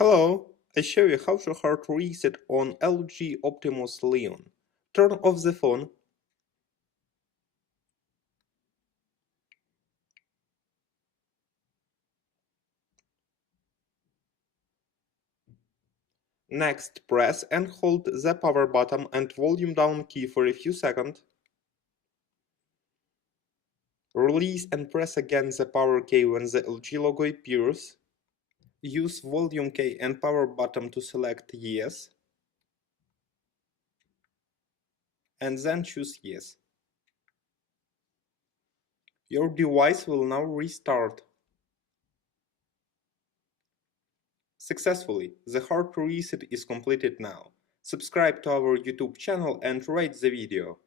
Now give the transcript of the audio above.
Hello, I show you how to hard reset on LG Optimus Leon. Turn off the phone. Next, press and hold the power button and volume down key for a few seconds. Release and press again the power key when the LG logo appears. Use volume key and power button to select yes. And then choose yes. Your device will now restart. Successfully, the hard reset is completed now. Subscribe to our YouTube channel and rate the video.